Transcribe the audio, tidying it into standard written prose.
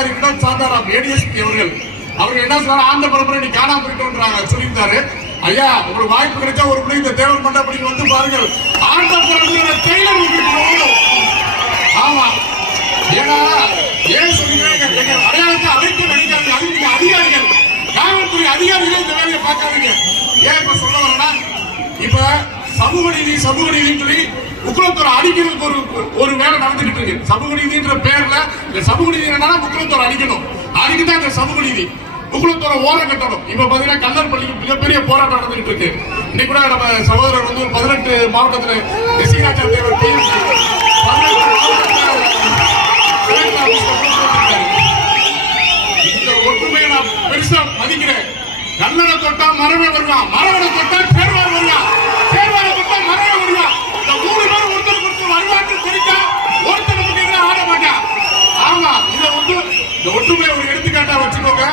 அதிகாரிகளிடம் சார்ந்தாராம் ஏடிஎஸ்பி அவர்கள் என்ன சொல்றாங்க, ஆண்ட பரம்பரை நீ காணாம போயிட்டோன்றாங்க சொல்லியிருந்தாரு. ஐயா, உங்களுக்கு வாய்ப்பு கிடைச்சா ஒரு முறை இந்த தேவர் மண்டபத்துக்கு வந்து பாருங்கள். ஆண்ட பரம்பரை டெய்லர் ஆமா, ஏன்னா ஏன் சொல்லுங்க, எங்க அடையாளத்தை அழைப்பு நினைக்காதீங்க. அதுக்கு அதிகாரிகள், காவல்துறை அதிகாரிகள் இந்த வேலையை பார்க்காதீங்க. ஏன் இப்ப சொல்ல வரேன்னா, இப்ப சமூக நீதி சொல்லி முக்குளத்தோரை அடிக்கிறதுக்கு ஒரு வேலை நடந்துகிட்டு இருக்கு. சமூக நீதின்ற பேர்ல இந்த சமூக நீதி என்னன்னா முக்குளத்தோரை அடிக்கணும். அதுக்குதான் இந்த சமூக நீதி. முக்குளத்தோரை ஓரம் கட்டணும். இப்ப பாத்தீங்கன்னா கல்லர் பள்ளிக்கு மிகப்பெரிய போராட்டம் நடந்துகிட்டு இருக்கு. இன்னைக்கு கூட நம்ம சகோதரர் வந்து 18 மாவட்டத்தில் எஸ்ராஜா தேவர் இந்த ஒற்றுமையை நான் பெருசா மதிக்கிறேன். கல்லணை தொட்டா மரவே வருவான், மரவனை தொட்டா சேர்வார் வருவான், சேர்வாரை தொட்டா மரவே வருவான். இந்த 3 பேர் ஒருத்தருக்கு வருவாக்கு தெரிஞ்சா ஒருத்தருக்கு ஆட மாட்டான். ஆமா, இதை வந்து இந்த ஒற்றுமையை ஒரு எடுத்துக்காட்டா வச்சுக்கோங்க.